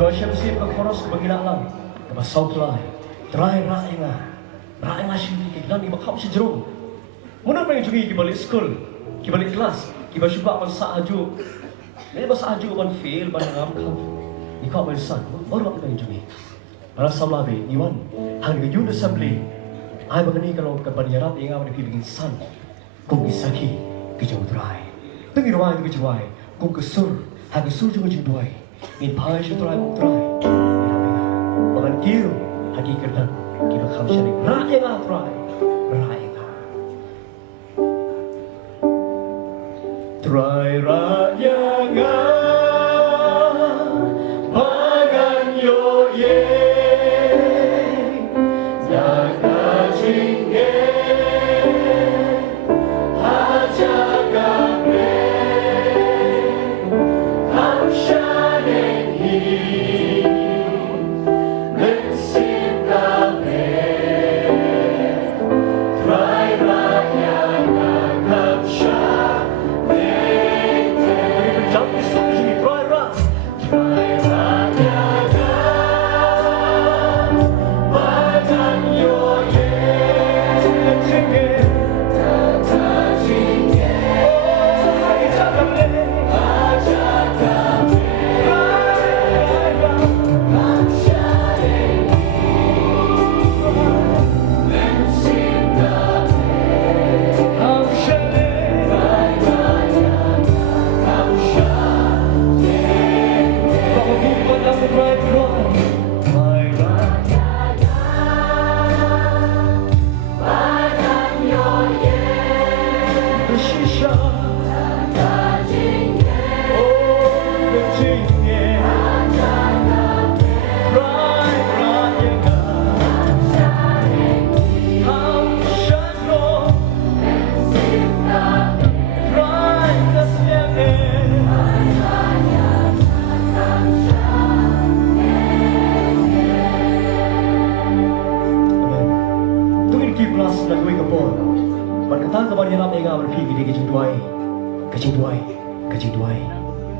Jua siap siap ke koros ke bagi lang ke basau tulai try rainga sini ke dan iba kau si jerung mana pengen jungi ke balik school ke balik kelas ke balik syukur masa aju ni masa aju ban fail ban ngam kau ni kau balik san baru aku pengen jungi para samlabe iwan hang ke youth assembly ai bagani kalau ke banyarat inga ban bikin san kung isaki ke jauh try tengi ruang ke juai kung ke sur hang ke sur juga juai in pai shi try try bagan kiu hakikatan kita kham shari raenga try raenga bagan yo ye jaga jingge hajaga bre kham shari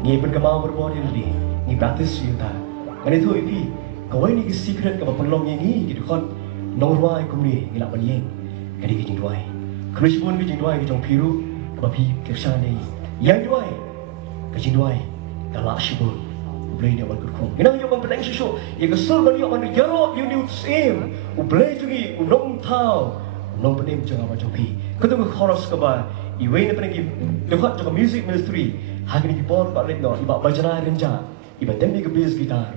Ni berkemau berbodi lagi, ni praktis yuta. Kan itu ipi, kau ini ke secret ke perlong ini gitu kan. Norway kumni ngilak banyeng, kadi ke jingduai. Krisbun ke jingduai ke jong piru, ke bapi ke sana ni. Yang duai, ke jingduai, galak shibun. Ublay ni awal kurkung. Inang yung mempertanyaan susu, ia kesel bani awal yarok you new same. Ublay juga unong tau, unong penim jangan macam pi. Ketemu chorus ke ba, iwe ni penagi lekat juga music ministry. Hari ni kipon pak rekno, iba bajana renja, iba tembi ke bass gitar,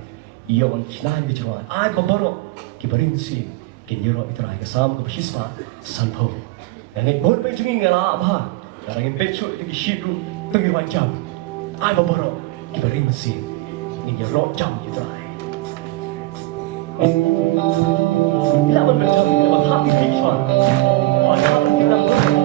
iya wan kinahan ke jeruan, ai babarok, kibarin si, kinyero iterai ke sam ke basisma, sanpo. Yang bon pe jungi ngala abha, yang pecu itu kishidu, tengi wan jam, ai babarok, kibarin si, kinyero jam iterai. Bila man berjam, bila man happy picture, ai happy kita ber.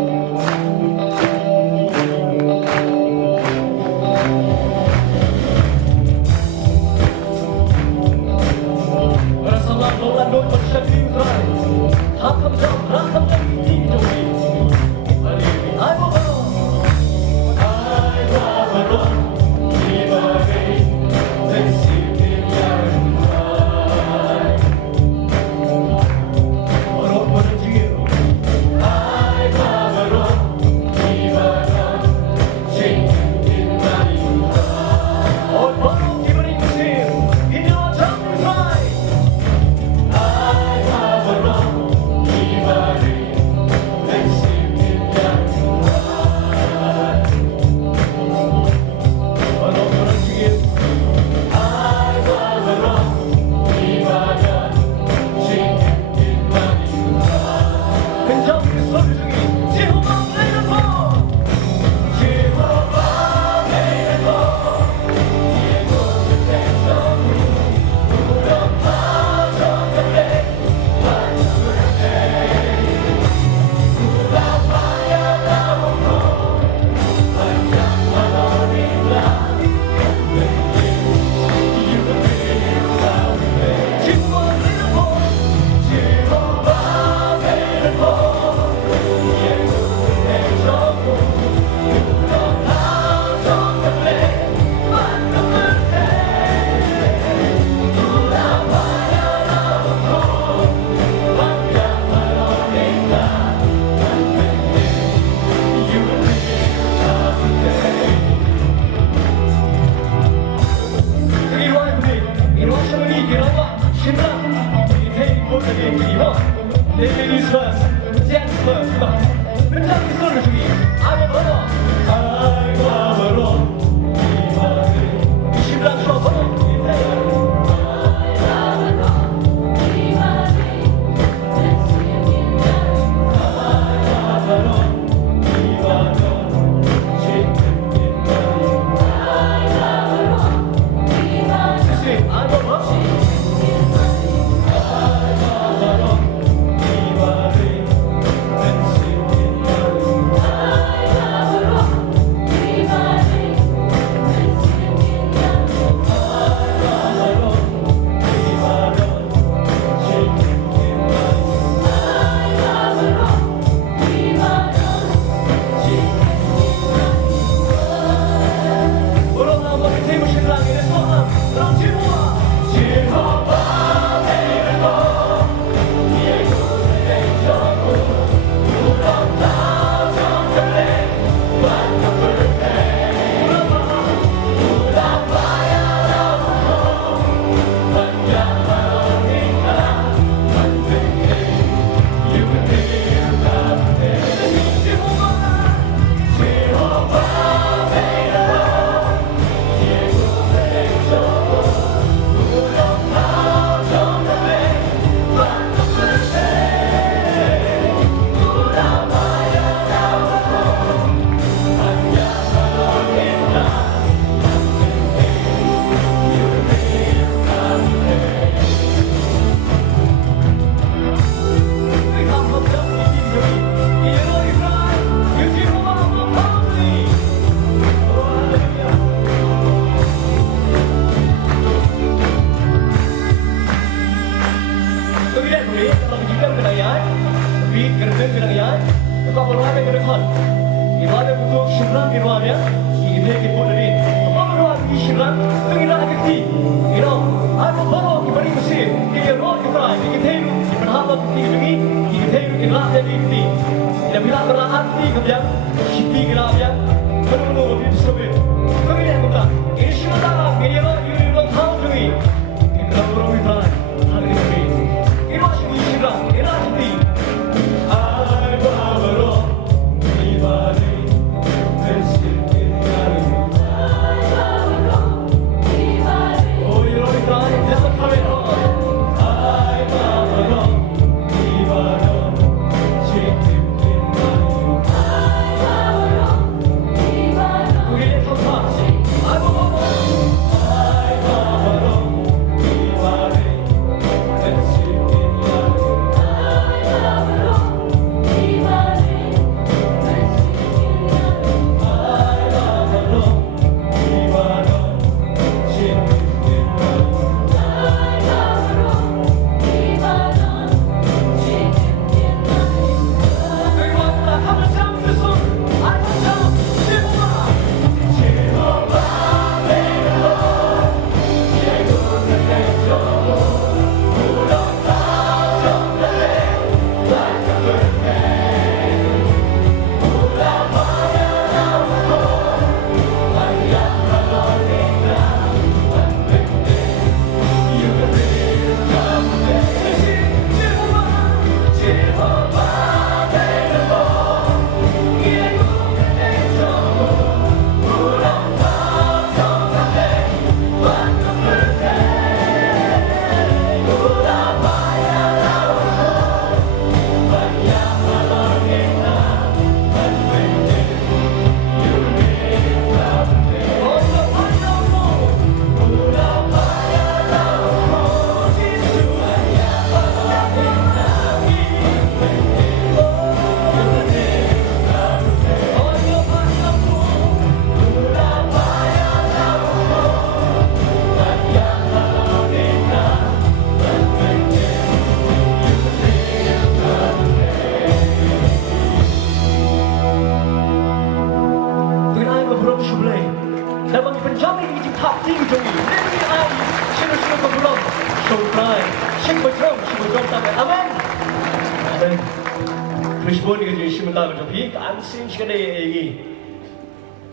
Krishbon ni kerja simenta macam ni, ansin sekali lagi.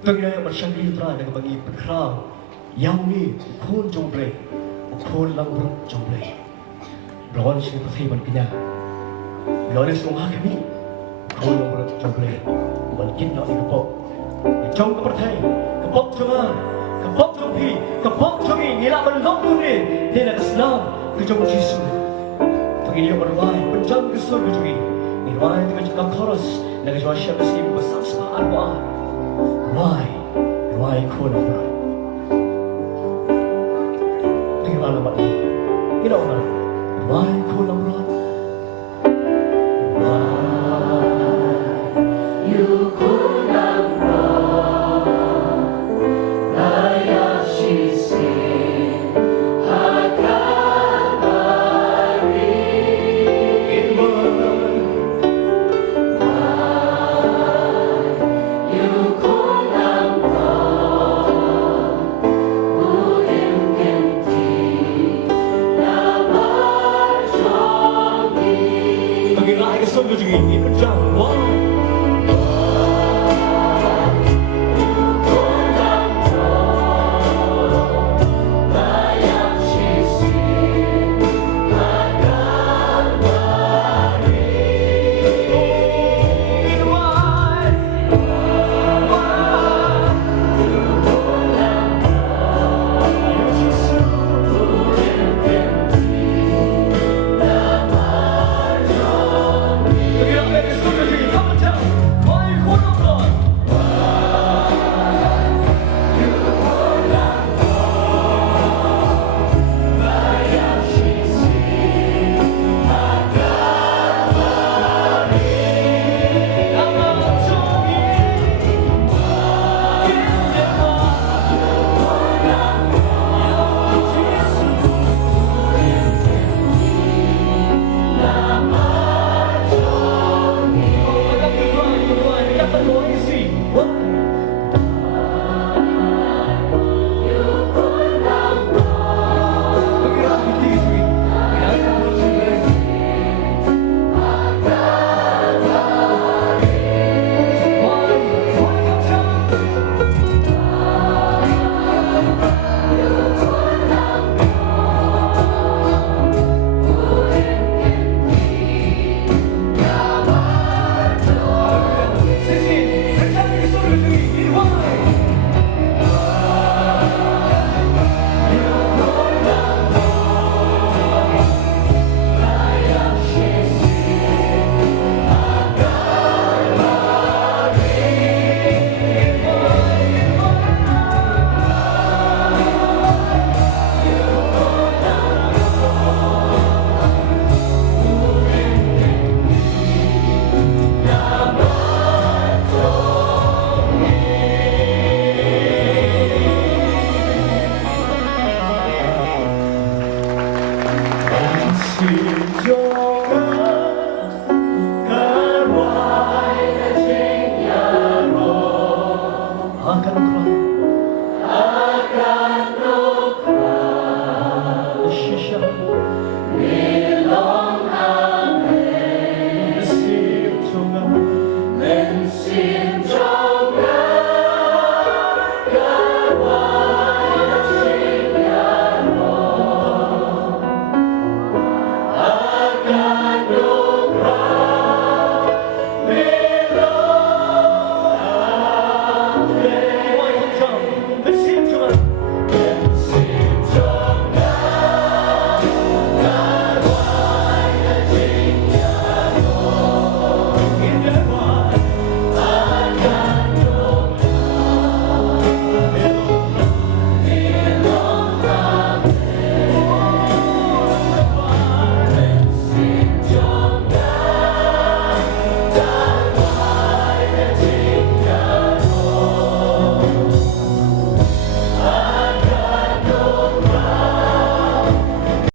Tengah macam ni terang dengan bagi perkara yang ni ukun jomble, ukun langgur jomble. Belawan sini pasti ban kenya. Lo ni semua kami. Kau yang berjumpa, mungkin lo ni kepok. Jom ke pertai, kepok cuma, kepok cumi, kepok cumi. Nila melong ni, dia nak Islam kejom Yesus. Pagi dia berwai, penjam kesur kejumi. Nilai dengan juga chorus, nak jual siapa sih besar sepah arwah. Why kau nak berani? Dengan alamat ini, kita orang, why kau nak berani? Sungguh juga ini berjauh. See